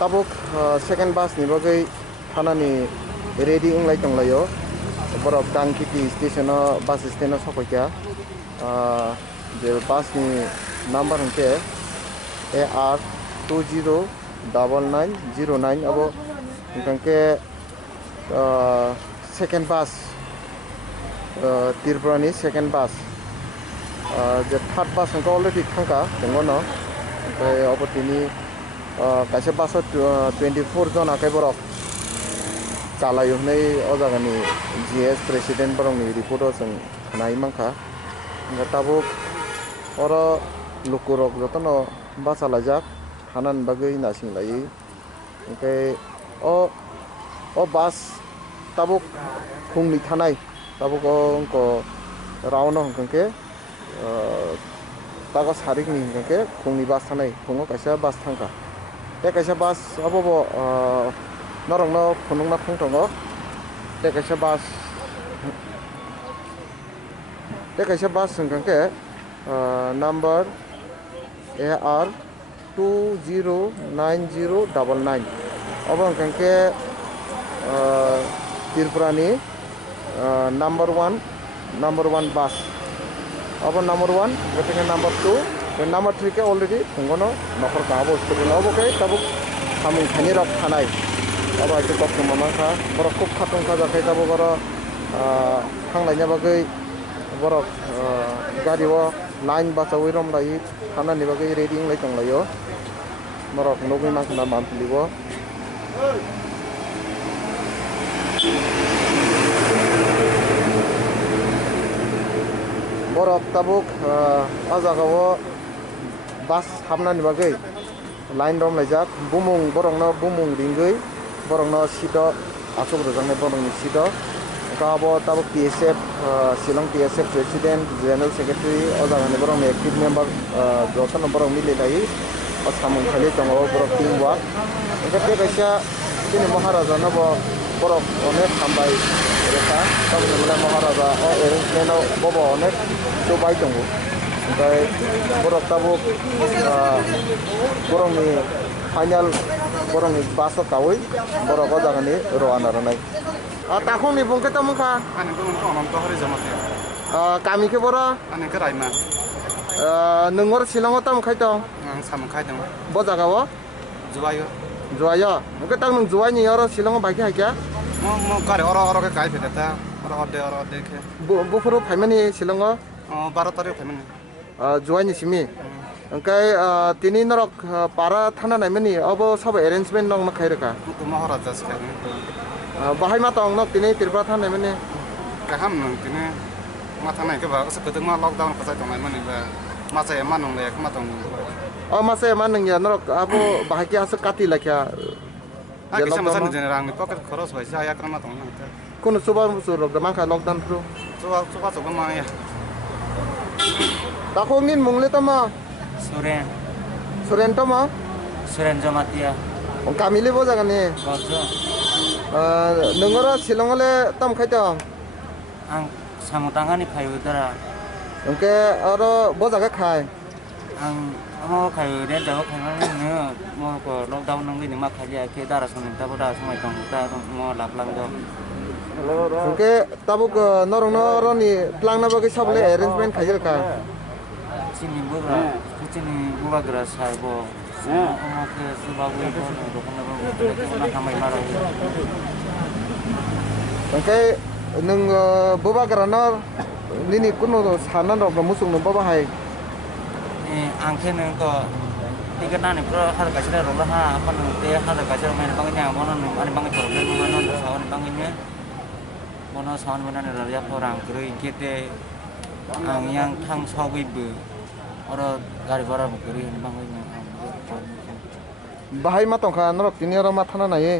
Tabuk second bus ni bagai thanani ready inglai tonglayo borok Dangkiti station bus stand sokoikya je bus ni number hangke AR 209909 abo hangke second bus Tirpurani second bus je third bus hangke already thangka dongono opai abo tini kaisa bus 24 jon akai borok chalayo hnai o jagani GS president borok ni report o jong khnai mangkha tabuk oro lukurok jotono bachalajak hanan bagui nasinglai engkai o bus tabuk khungni thanai tabuk onko rauno hongkhe tago sarik ni hongkhe khungni bus thanai khungo kaisa bus thangka kaisa bus abobo norongno phunungna thungtongo kaisa bus hongkhe number AR 209099 abo hongkhe Tirpurani number 1 bus abo number 1 gotike number 2 number 3 ke already phungono nokor kabo student abo kai tabuk samung khani rok thanai abo ite kok mamangkha borok khub khatungkha jakai tabuk oro thanglainya bagai borok gario line bachawi rom lai thanani bagai ready inglai tonglayo borok nogui mangkhana manplibo borok tabuk ajagao bus hamnani bagai line rom laijak bumung borokno bumung ringui borokno sito asok rojaknai borokni sito kabo tabuk TSF Shillong TSF president general secretary ojagani borokni active member jotono borok mililai o samung khali tongo borok teamwork engke kaisa tini maharaja nabo borok onek hambai reka tabuk mala maharaja o arrangement bobo onek sobai tongo ओमफ्राय borok tabuk borokni final borokni baso kawi borok o jagani roana ranai takongni bungke tamungkha ani bungke ononto hori jamate kami ke bora ani ke raima nongor Shillong o tamkhai tong ang samkhai dong bo jagao juayo oke tang nong juai ni oro Shillong o baiki haikya mo kare oro ke kai pheta oro ode ke bufuru phaimani Shillong o 12 tarik phaimani juai ni simi engkai tini norok para thana naimani abo sab arrangement nong na khaireka maharaja ske bahai ma tong nok tini Tripura thana naimani kaham nong tini ma thana ke ba se kedeng ma lockdown pasai tong naimani ba ma sai ma nong le ma tong masa man nang ya norok abo bahai ki asa kati lakya aki sama san generang ni pocket khoros bai saya krama tong na kono suba surok damang kha lockdown pro suba ma ya takongin mungle tama Suren tama Suren Jamatia kamile bo jagani Gojo nongora Shillong le tam khaita ang samutangani khayudara engke aro bo jaga khai ang mo khayude jago khayani ne mo ko lockdown nang ni ma khaya ke dara sonin ta boda samai tong ta mo laplang do engke tabuk norong noroni plangna bagi sable arrangement khajil ka chini buga gra saibo mo ke subabu ko dokona bo na kamai maro engke nung boba grana nini kuno sanan rok musung no baba hai angke nang ko tiga ni pro har kasira ro ha apa nang te har kasira men bangnya mono ani bang problem mono sawan bangnya mono sawan mono ne ya porang kru ingkete ang yang thang sogui bu oro gari bara bu kru ni bangnya bahai ma tong kha norok tini ro ma thana nai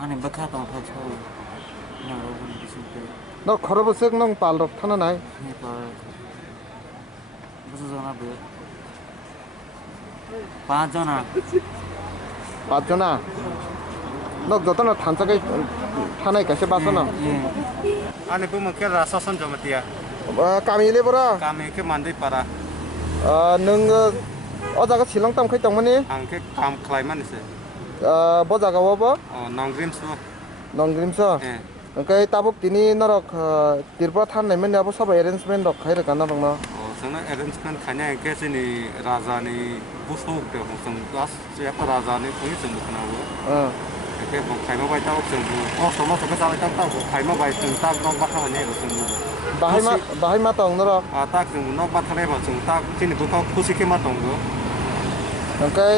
ani bakha tong tho chho nang ro bu disinte no khoro bosek nong pal rok thana nai ni pa busu jona bu 5 jona 5 jona nok jotono thansakai thanai kaisa basana Ani pun mungkin rasa son cuma dia. kami lebora Kami ke mandi para nung o jaga silang tam khai tongmani angke kam klaiman sih. bo jaga bo Oh nongrim semua. nonggrimso oke tabuk tini norok tirpura than nai meni abo sab arrangement rok khai rakana dongno Oh sana arrangement kanya angke sini raja ni busuk deh, seng gas siapa raja ni punya seng bukan aku. Oke, mau khai mau baca seng bu. Oh sama sama salah kan tahu. Khai mau baca seng tak nong bat hanya seng bu. bahai ma tong norok Tak seng nong bat hanya seng tak sini bukan kusik ma tong bu. oke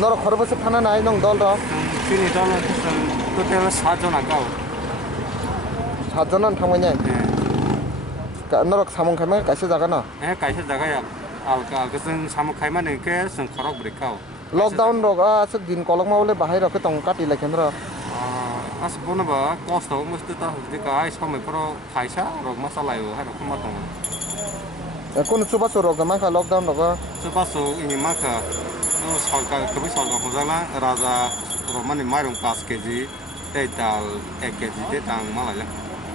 norok khorbose thana nai nong dol rok Sini dalam seng total 4 John agak. 7jonan thangmani norok samong khai ma kaisa jaga no Kaisa jaga ya. Alka seng sama khai mana ke seng korok berikau. lockdown rok asuk din kolok ma ole bahai rok tong kati lekhen rok As pun apa kos tahu mesti tahu jika ai sama pro kaisa rok masalah itu hari aku matang. কোন সুবাস রোগ মাখা lockdown রোগ Sebab so ini maka सरकार कभी सरकार हो जाला राजा रोमन माइरं 5 केजी ते दाल 1 केजी ते तांग मालाय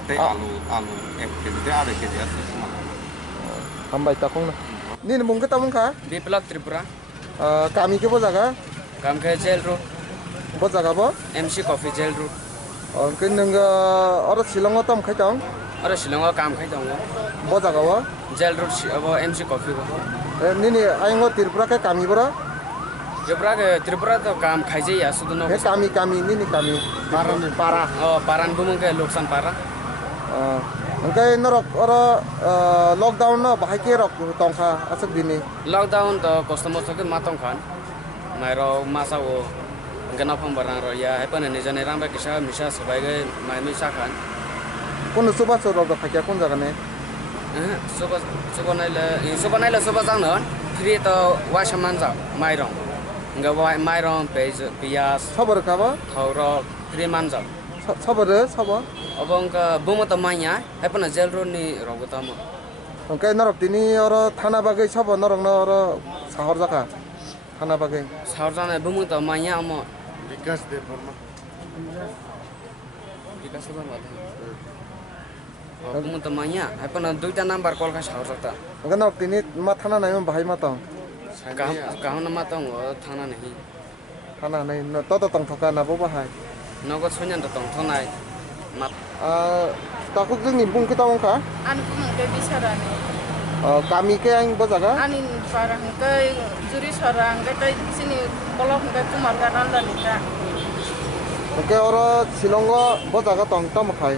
ते आलु 1 केजी ते आधा केजी আছে হামবাই তাকং না নিন মুংকে তামুংখা বিপ্লব ত্রিপুরা কামি কে বজাগা কাম খাই জেল রোড বজাগা ব এমসি কফি জেল রোড অনকে নঙ্গ অর শিলং তাম খাইতাম আরে শিলং কাম খাই দङ বজাগা ব জেল রোড अब एमसी कफी हो নিনি আইঙ্গ ত্রিপুরা কে কামি বরা जेब्रा त्रिपुरा तो काम खाइजे या सुदु न হে কামি নিনি কামি পারানি পারা पारान बुमुंगे लोकसान पारा অনকে নরক অর লকডাউন ন বাহাইকে রক তংখা আসক দিনি लकडाउन तो कस्टमर सके मातong खान माइरो मासाओ गना फम बरां रो या हेपन नि जने रांबा किसा मिसा सबाइगे माइ मिसा खान কোন সুবাস রোগ খাইয়া কোন জায়গা নে सुबह नाइले सुबह जांग न फ्री तो वासमान जा माइरं nga माइरं पियाज সবর খাবা थाउरो फ्री मान जा সবরে সব अबंग बुमो त माइया हेपन जेल रोड नि रगो त म অনকে নরক তিনি অর থানা বাগৈ সব নরক ন অর শহর জাকা থানা বাগৈ साउर जाने बुमो त माइया म विकास दे बर्मा विकास बन वाला बुमो त माइया हेपन दुईटा नम्बर कल का साउर जता অনকে নরক তিনি মা থানা নাই বাহাই মা তং गाहु न मातong थाना नहीं থানা নাই তত তং থকা নাবো বাহাই नगद सुन्यान त तंग थनाय मा takut जोंनि बुंके तावंखा Ani pumungke bisarani. kami ke ang bojaga Ani parang ke juri sorang ke sini kolok ke kumar kanan dalita. oke oro silongo bojaga tong tam khai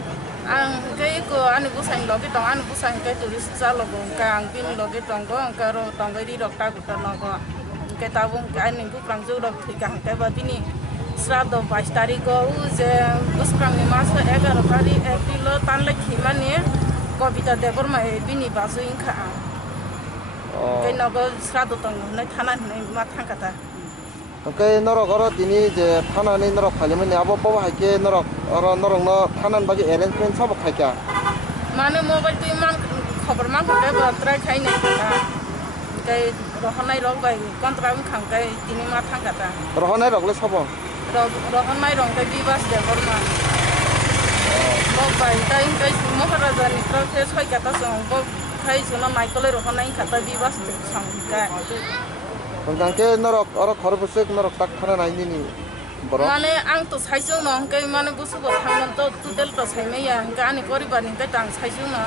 Ang ke ko ani busang logi tong ani busang ke juri salo ko kang pin logi tong ko ke ro tong ke di dokta kuta no ko ke tabung ke ani ku prang ju dok thikang ke badini Srado 22 tarik ko je busprang ni mas 11 tarik April tan le khimani kobita debor ma bini basu ingkha ke nogo srado tong nai thana nai ma thangkata oke norok oro tini je thana ni norok khalimen abo bo haike norok oro norok no thanan bagi arrangement sab khaika mane mobile tu man khabar man ko ba try khai nai ka ke rohanai rok bai contract khang kai tini ma thangkata rohonai rokle sabo rohanai rong kai bibas debor ma bai tai kai moharaja ni tra ke soi kata song bo khai suna michael rohanai khata bibas song ka ke norok oro khorbusek norok tak thana nai ni boro মানে আং তো সাইজং ন কে মানে বুসু বো থাংন তো total তো সাইমে ya Ghani পরিবার নি কে তাং সাইজং না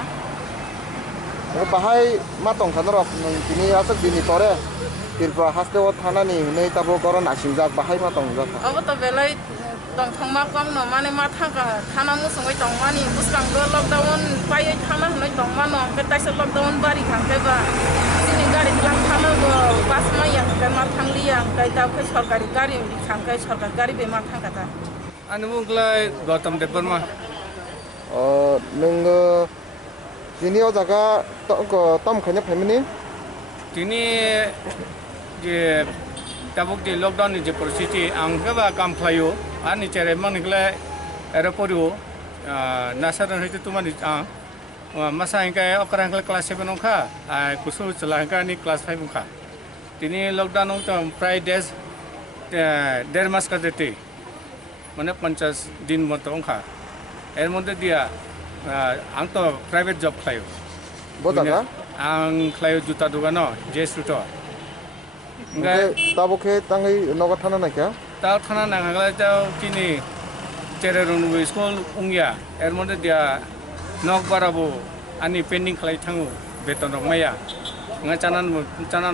bahai ma tong kha norok tini asok dini tore tirpura haste o thana ni nei tabo goron asingjak bahai ma tong jak अब तो बेलै दं थंमा कम न माने मा थांका थाना मुसंगै दं मानि बुसलां गो लकडाउन पायै थाना हनै दं मान के ताइसे लकडाउन बारि खांके बा सिनि गाड़ी लां थाना गो बास माया के मा थांलिया के दा के सरकारी गाड़ी खांके सरकारी गाड़ी बे मा थांका ता Anu mungkin Gautam de Burma. nung tini o jaga ko tam khanya family Tini je tabuk di lockdown ni je परिस्थिति angka ba kam playo ani cere mangle aeroportu nasaran itu tu mani masa hingga orang kelas 7 ongka khusus celaka ni kelas 5 ongka tini lockdown ongka price days 1.5 mas kadete মানে 50 দিন মতো অংখা এর মধ্যে দিয়া আং তো private job খাইও bodaga আং খাইও জুতা দোকানো যে সুটো tabo ke tangai noga thana na kya তাও থানা নাগালে যাও চিনি চেরে রনবো স্কুল উংয়া এর মধ্যে দিয়া নক বাড়াবো আনি পেন্ডিং খালাই থাঙো বেতন রকমাইয়া nga চানান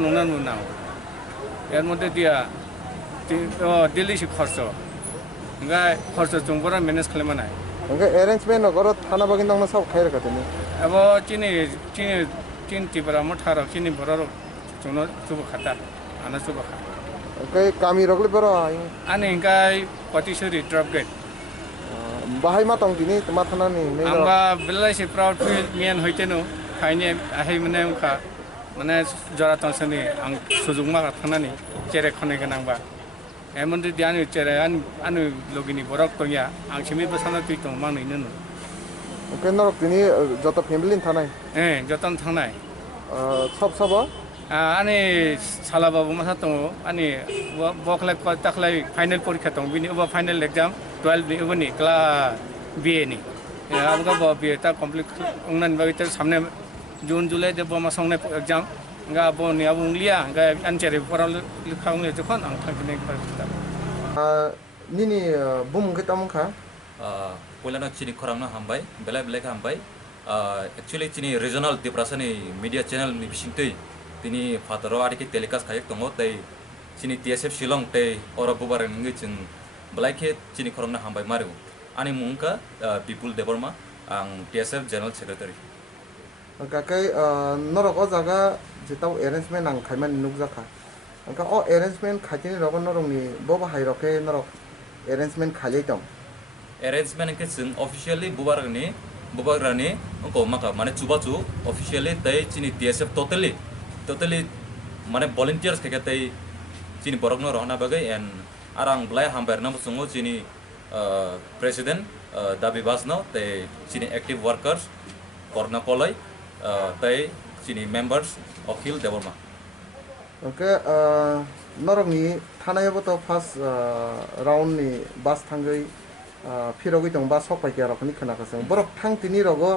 নুনান মুনাও এর মধ্যে দিয়া দিল্লি সে খরচ nga খরচ চুংবরা ম্যানেজ খালামা নাই angka arrangement no goro thana bagin dong na sab khair ka tini अब चिनी टिपरा मठार चिनी भरर चुनो चुब खाता आना चुब खा angkai kami rokle bero आने इंकाय पतिशरी ड्रॉप गेट bahai ma tong tini ma thana ni nei आंबा बेलाय से प्राउड फील मियान होइतेनो खायने आहाय मने उखा माने जरा तंसनि आं सुजुग मा थानानि चेरे खने गनांबा एमोन्दि दियानि चेरे आनु लोगिनि बरक तंया आं सिमि बसाना तुइ तं मानैनो angkai norok tini joto family thanai ए जतन थांनाय sab saba आनी सालाबाबो मासा दङ आनी बखलाय ताखलाय फाइनल परीक्षा दं बिनि अब फाइनल एग्जाम 12 नि उबनि क्लास बीए नि आबगा बीए ता कमप्लीट उंगनान बागै ता सामने जून जुलाई दे बमा संने एग्जाम गा बनि अब उंगलिया गा आनचेरे पराव लिखांले जखन आं थांखिने फरायता nini bumung ke tamung kha Poilana chini khorangna hambai belai belai hambai actually chini regional deprasani media channel ni bisingtei tini fataro ariki telecast khayek tongo tai chini TSF Shillong tai ora bubar ngi chin belai ke chini khorangna hambai maru ani mungka Bipul Deborma ang TSF general secretary angka kai norok o jaga jetau arrangement ang khaiman nukja kha angka o arrangement khaitini rogon norong ni boba hai roke norok arrangement khalei tong arrangement ke chung officially bubarani ko maka mane chubachu officially tai chini TSF totally mane volunteers ke tai chini borokno rohna bagai and arang blai hambar nam sungo chini president dabi basno tai chini active workers korna kolai tai chini members of Hill Deborma angka norok ni thanai bo to first round ni bus thangai फिरगै दं बा सपाय के रखनि खोना खसं बरक थां तिनि रगो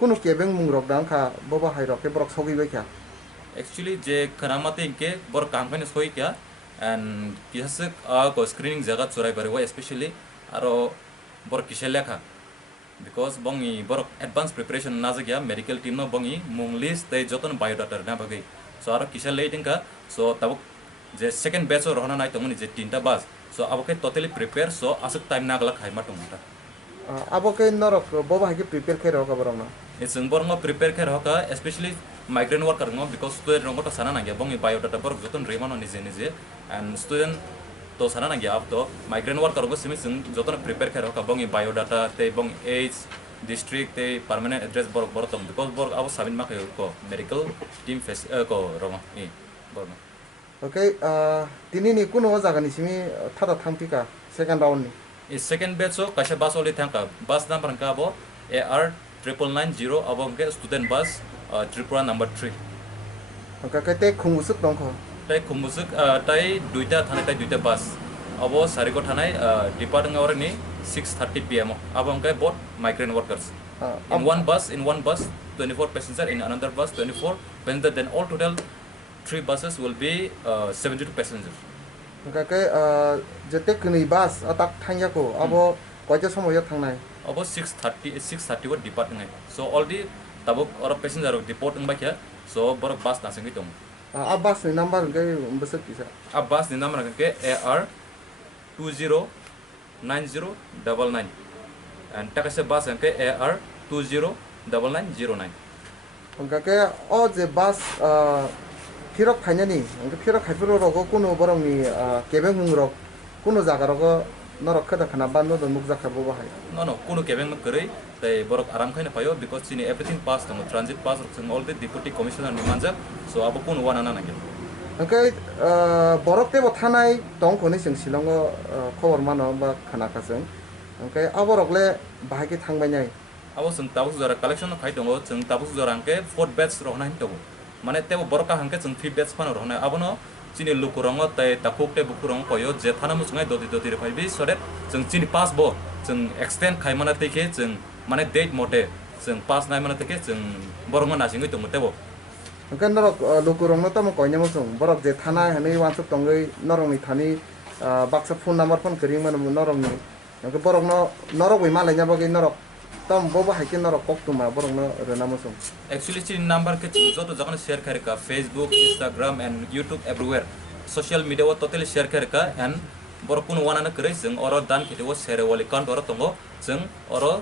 कुनु केबें मुं रक दां खा बबा हाय रके बरक सगै बाय क्या actually je kharamate inke bor campaign soi kya and kisas ko screening jaga chorai bare wa especially aro bor kisela kha because bongi bor advanced preparation na jagya medical team no bongi mung list tai joton biodata na bagai so aro kisela itinga so tabuk je second batch ro hona nai tomoni je tinta bas so aboke totally prepare so asuk time na gala khai matumta aboke norok baba haike prepare khai roka borona it's borno prepare khai roka especially migrant worker ngo because student ngo to sana na gya bongi biodata bor joton remano nije and student to sana na gya ab to migrant worker ngo simi joton prepare khai roka bongi biodata te bong age district te permanent address bor tom because bor abo sabin ma ko medical team face ko rongo ni borno okay tini ni kuno jaga ni simi thada thangpika second round ni is second batch so kasha bus only thangka bus number ka abo AR 9990 abo ke student bus Tripura number 3 angka kai te khungusuk dong kho tai khumusuk tai duita thanai tai duita bus abo sariko thanai departing hour ni 6:30 pm abo ke both migrant workers in one bus 24 passenger in another bus 24 passenger then all total 3 buses will be 72 passengers angka kai jete kni bus atak thangya ko abo koita somoy thangnai abo 6:30 what departing so all the tabuk or passenger deport ng bakya so bor bus na singi tom a bus ni number kai besek kisa a bus ni number ke AR 209099 and takase bus ke AR 209909 angka kai o je bus phirok khainani angka phirok khaipuro rogo kuno borong ni kebeng mung rok kuno jaga rogo norok khada khana bando do mukja khabo bahai no kuno kebeng makrei tai borok aram khaina payo because chini everything pass to transit pass all the deputy commissioner ni manja so abo kuno wana na nage angka borok te bo thanai tong khoni sing silongo khobor mano ba khana kaseng angka aborok le bahai ke thangbai nai abo sing tabuk jara collection khai tongo sing tabuk jara angke fourth batch rohna hin tobo mane tebo borok ka hangke sing fifth batch pano rohna abono chini lukurong tai takuk te bukurong koyo je thana musungai doti refai bi so that jeng chini pass bo jeng extend khaimana teke jeng mane date mote jeng pass nai mana teke jeng borongo nasingoi tongte bo kan norok lukurong no tamo koine musung borok je thana hani wansuk tongai norong ni thani baksa phone number phone kering man norong ni ke borok no norok bai malai nya bagi norok tam bobo haikin norok kok tuma borok no rena musung actually chini number ke joto jagan share kare ka Facebook Instagram and YouTube everywhere social media wo totally share kare ka and borok kun wana na kare jeng oro dan kite wo share wali count oro tongo jeng oro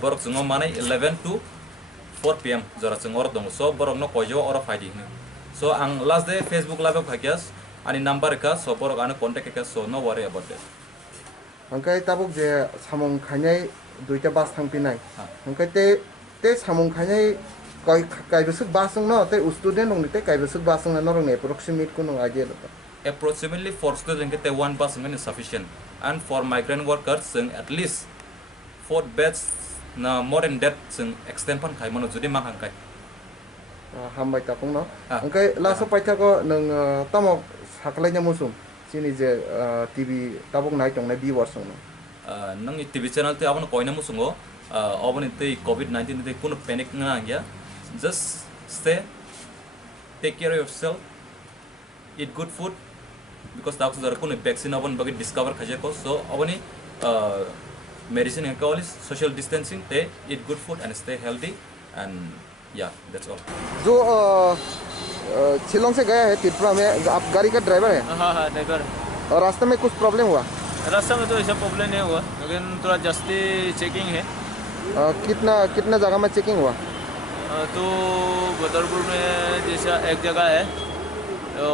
borok jeng manai 11 to 4 PM jora jeng oro tongo so borok no kojo oro faidi so ang last day Facebook live khagyas ani number ka so borok ana contact ka so no worry about that angkai tabuk je samung khainai duita bas thangpinai angkai te samung khainai kai besuk basung no te student ong te kai besuk basung na norong ne approximate kuno idea lo approximately for student ke one bus is sufficient and for migrant workers at least 4 beds na more than that extend pan khai mano judi mang hangkai hambai ta kong no angkai laso paitha ko nang tamo saklai nya musum sini je TV tabuk nai tong na viewers no nang TV channel te abon koina musungo abon te COVID-19 te kuno panic na angya just stay take care of yourself eat good food because doctors are kuno vaccine abon bagi discover khaje ko so aboni medicine and all is social distancing they eat good food and stay healthy and yeah that's all जो शिलोंग से गया है त्रिपुरा में आप गाड़ी का driver है हाँ ड्राइवर और रास्ते में कुछ प्रॉब्लम हुआ रास्ते में तो ऐसा प्रॉब्लम नहीं हुआ लेकिन थोड़ा जास्ती चेकिंग है कितना जगह में चेकिंग हुआ तो बदरपुर में जैसा एक जगह है तो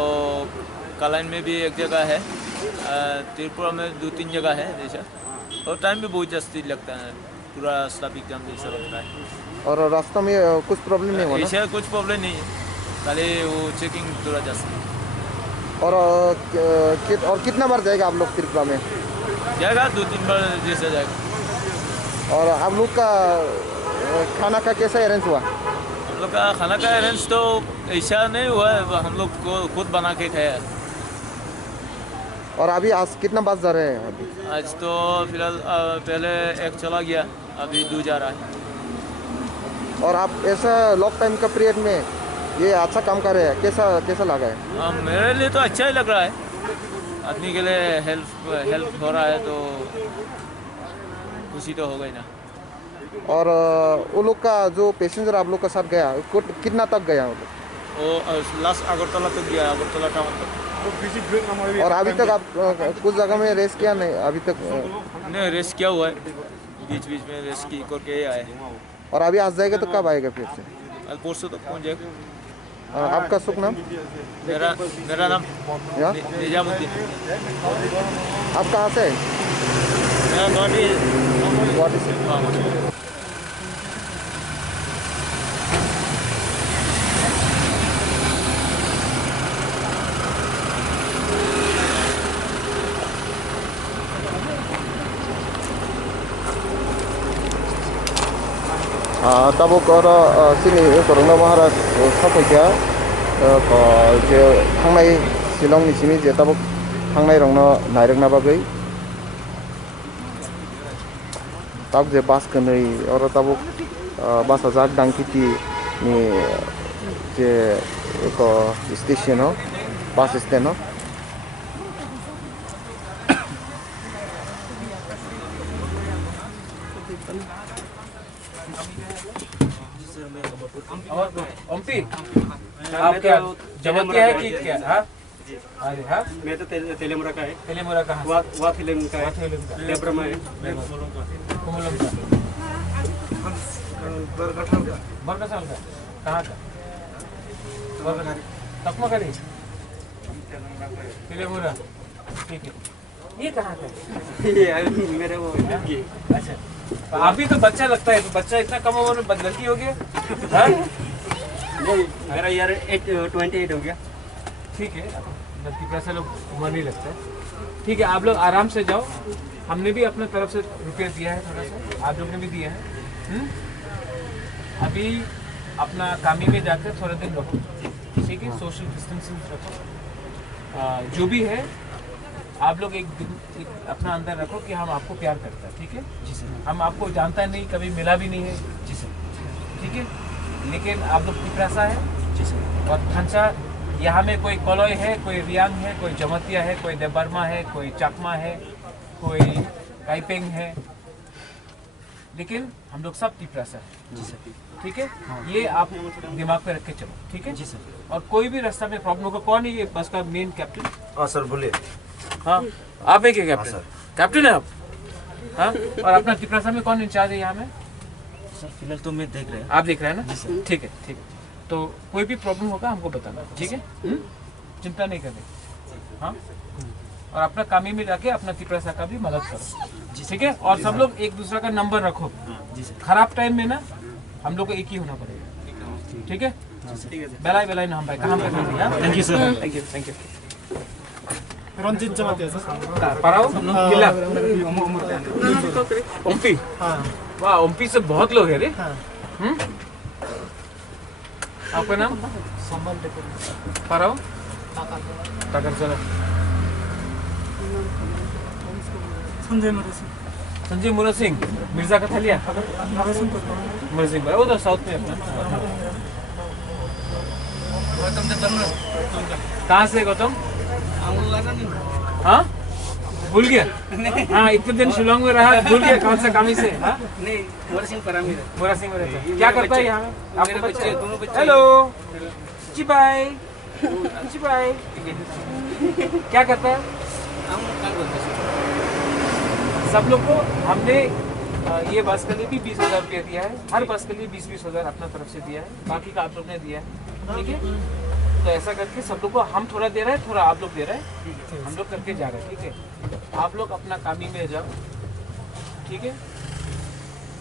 कालाइन में भी एक जगह है त्रिपुरा में 2-3 जगह है जैसा और टाइम भी बहुत जास्ती लगता है पूरा ट्रैफिक जाम जैसा लगता है और रास्ते में कुछ प्रॉब्लम नहीं हुआ ऐसा कुछ प्रॉब्लम नहीं है खाली वो चेकिंग थोड़ा जास्ती और कितना बार जाएगा आप लोग त्रिपुरा में जाएगा 2-3 बार जैसा जाएगा और आप लोग का खाना का कैसा अरेंज हुआ हम लोग का खाना का अरेंज तो ऐसा नहीं हुआ है हम लोग को खुद बना के खाया और अभी आज कितना बस जा रहे हैं अभी आज तो फिलहाल पहले एक चला गया अभी 2 जा रहा है और आप ऐसा लॉक टाइम का पीरियड में ये अच्छा काम कर रहे हैं कैसा लगा है मेरे लिए तो अच्छा ही लग रहा है आदमी के लिए हेल्प हो रहा है तो खुशी तो हो गई ना और वो लोग का जो पैसेंजर आप लोग के साथ गया कितना तक गया वो लास्ट अगरतला तक गया अगरतला टाउन तक और अभी तक आप कुछ जगह में रेस किया नहीं अभी तक नहीं रेस किया हुआ है बीच में रेस की करके आए और अभी आज जाएगा तो कब आएगा फिर से आज परसों तक पहुँच जाएगा आपका शुभ नाम मेरा नाम निजामुद्दीन आप कहाँ से मेरा गुवाहाटी से tabo koro sini korongna maharaj sapaikya ko je thangnai Shillong ni sini je tabo thangnai rongno nairokna bagui tab je bus kanai oro tabo bus ajak dangkiti ni je ko station ho bus stand ho ओमती आप क्या जबलपुर है कि क्या हाँ अरे हाँ मैं तो तेलेमुरा का है तेलेमुरा कहाँ वा तेलेमुरा का है लेब्रमा है कोमलम का बरगसाल का कहाँ का बरगसाल तकमा का नहीं तेलेमुरा ठीक है ये कहाँ का ये मेरे वो अच्छा अभी तो बच्चा लगता है तो बच्चा इतना कम उम्र में बदलती हो गया हाँ नहीं मेरा यार 28 हो गया ठीक है नब्बे पैसा लोग उम्र नहीं लगता है ठीक है आप लोग आराम से जाओ हमने भी अपने तरफ से रुपया दिया है थोड़ा सा आप लोग ने भी दिया है अभी अपना कामी में जाकर थोड़े दिन रखो ठीक है सोशल डिस्टेंसिंग रखो जो भी है आप लोग एक अपना अंदर रखो कि हम आपको प्यार करते हैं, ठीक है जी सर। हम आपको जानता नहीं, कभी मिला भी नहीं है जी सर, ठीक है, लेकिन आप लोग तिप्रासा है जी सर। और खंचा यहाँ में कोई कोलोई है, कोई रियांग है, कोई जमतिया है, कोई देबर्मा है, कोई चकमा है, कोई काइपेंग है, लेकिन हम लोग सब तिप्रासा है जी सर, ठीक है। ये आप दिमाग में रख के चलो, ठीक है जी सर। और कोई भी रास्ता में प्रॉब्लम होगा, कौन है ये बस का मेन कैप्टन? हाँ सर बोलिए। हाँ आप है क्या कैप्टन? सर। कैप्टन है आप? हाँ। और अपना तिप्रासा में कौन इंचार्ज है यहाँ में? सर फिलहाल तो मैं देख रहे हैं। आप देख रहे हैं ना, ठीक है ठीक है। तो कोई भी प्रॉब्लम होगा हमको बताना, ठीक है, चिंता नहीं करनी। हाँ, और अपना कामी में जाके अपना तिप्रासा का भी मदद करो, ठीक है। और सब लोग एक दूसरे का नंबर रखो जी सर। खराब टाइम में ना हम लोग को एक ही होना पड़ेगा, ठीक है। बेलाई बेलाई ना हम भाई कहाँ पे? Thank you sir. Thank you thank you. Ranjit जमाते हैं पाराओ किला ओम्पी। वाह, ओम्पी से बहुत लोग हैं रे। आपका नाम? पाराओ टाकर चलो। संजय मुरा सिंह मिर्जा का थलिया मुरा सिंह भाई, वो तो साउथ में अपना। कहाँ से गौतम? हाँ भूल गया? हाँ इतने दिन शिलोंग में रहा, भूल गया कौन सा कामी से? हाँ नहीं मोरा सिंह परामी में मोरा सिंह में रहता है। क्या करता है यहाँ? आपके बच्चे? दोनों बच्चे। हेलो जी भाई, जी भाई क्या करता है? सब लोग को हमने ये बस के लिए भी 20,000 रुपया दिया है, हर बस के लिए 20-20 हज़ार अपना तरफ से दिया है, बाकी का आप लोग ने दिया है, ठीक है। तो ऐसा करके सब लोग को हम थोड़ा दे रहे हैं, थोड़ा आप लोग दे रहे हैं, हम लोग करके जा रहे हैं, ठीक है। आप लोग अपना कामी में जाओ, ठीक है।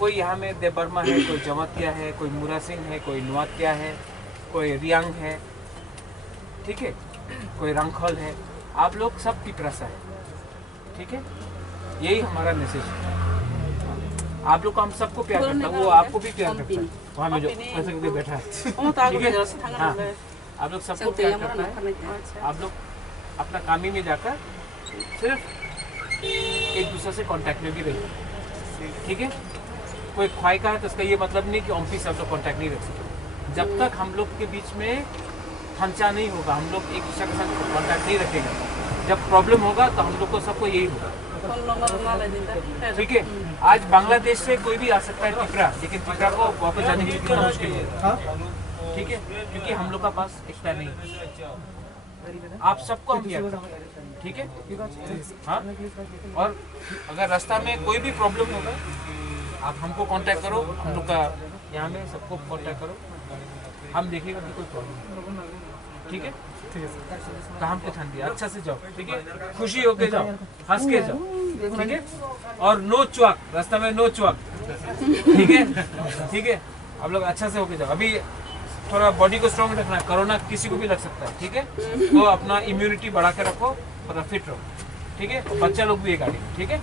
कोई यहाँ में देबर्मा है, कोई जमतिया है, कोई मुरा सिंह है, कोई नुआत्या है, कोई रियांग है, ठीक है, कोई रंगखल है, आप लोग सब तिप्रासा है, ठीक है। यही हमारा मैसेज है। आप लोग को हम सबको प्यार करता है, वो आपको भी प्यार करता है, वहाँ में जो ऐसे करके बैठा है, ठीक है। हाँ, आप लोग सबको प्यार करता है। आप लोग अपना कामी में जाकर सिर्फ एक दूसरे से कांटेक्ट में भी रहिए, ठीक है। कोई ख्वाही का है तो उसका ये मतलब नहीं कि ओम्पी से आप लोग कांटेक्ट नहीं रख सकते। जब तक हम लोग के बीच में खंचा नहीं होगा, हम लोग एक दूसरे के साथ कांटेक्ट नहीं रखेगा, जब प्रॉब्लम होगा तो हम लोग को सबको यही होगा, ठीक है। आज बांग्लादेश से कोई भी आ सकता है तिप्रा, लेकिन तिप्रा को वापस जाने के लिए कितना मुश्किल है, ठीक है, क्योंकि हम लोग का पास एक्स्ट्रा नहीं है। आप सबको हम प्यार करते हैं, ठीक है। हाँ, और अगर रास्ता में कोई भी प्रॉब्लम होगा आप हमको कांटेक्ट करो, हम लोग का यहाँ में सबको कांटेक्ट करो, हम देखेगा कि कोई प्रॉब्लम, ठीक है। काम पे ध्यान दिया, अच्छा से जाओ, ठीक है, खुशी होके जाओ, हंस के जाओ, ठीक है। और नो चुआक, रास्ता में नो चुआक, ठीक है, ठीक है। आप लोग अच्छा से होके जाओ। अभी थोड़ा बॉडी को स्ट्रॉन्ग रखना, कोरोना किसी को भी लग सकता है, ठीक है। तो अपना इम्यूनिटी बढ़ा के रखो और फिट रहो, ठीक है। बच्चा लोग भी ये गाड़ी, ठीक है।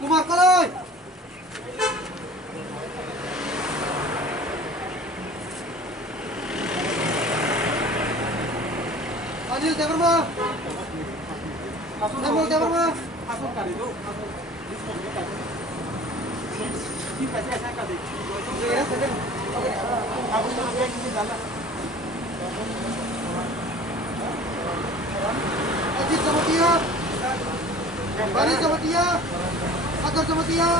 Kumar Kaloi. Anil Devarma. Namul Devarma. Ajit Jamatia. Bari Jamatia. Sagar Jamatia.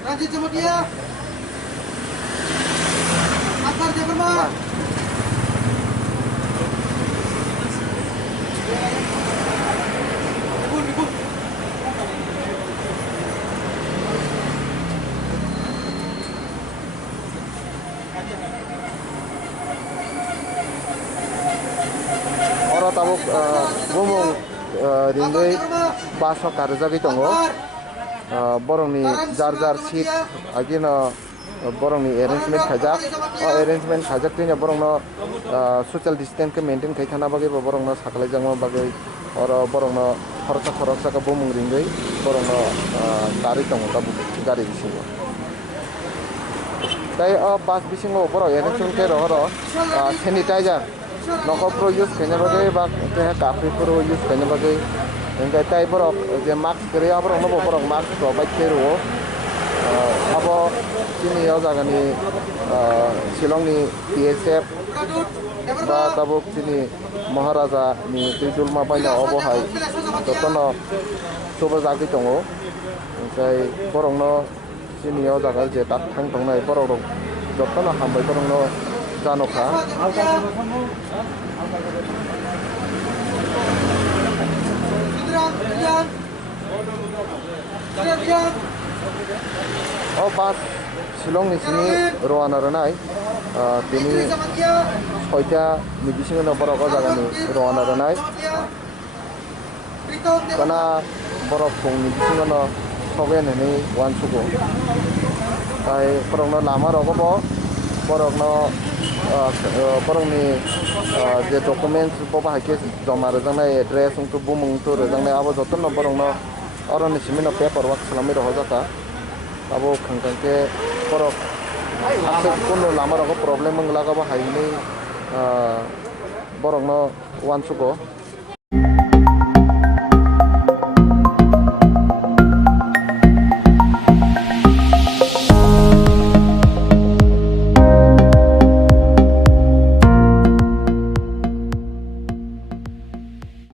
Ranjit Jamatia. Akbar Devarma. Ora tabuk bumung ringgay baso karjagi tongo borongni jar seat agino borongni arrangement khajak tinya borongno social distance ke maintain kai thana bagi borongno saklai jangma bagi ora borongno khorsa ka bumung ringgay borongno gari tongo tabuk gari bisingo tai bus bisingo borong arrangement ke rohoro sanitizer noko pro use kanya bagai bak teh kafe pro use kanya bagai engkai tai borok je mask kiri borok nobo borok mask provide kero abo sini yo jagani Shillong ni PSF ba tabuk sini Maharaja ni Tridul Mapanya obo hai totono soba jagi tongo engkai borok no sini yo jagal je tak thang tongnai borok totono hambai borok no Janokha. Oh pas Shillong ni sini roana ranai tini soita ni bisingo no borok jaga ni roana ranai kana borok pung ni bisingo no sogen ni wan sugo tai borok no lama rogo bo borok no borok ni je documents boba hake joma rejangnai address ungtu bumung tu rejangnai abo joton no borok no oron ni simino paperwork salami ro hojata abo khangkangke borok asuk kono lama rogo problem nglaga ba haini borok no wan sugo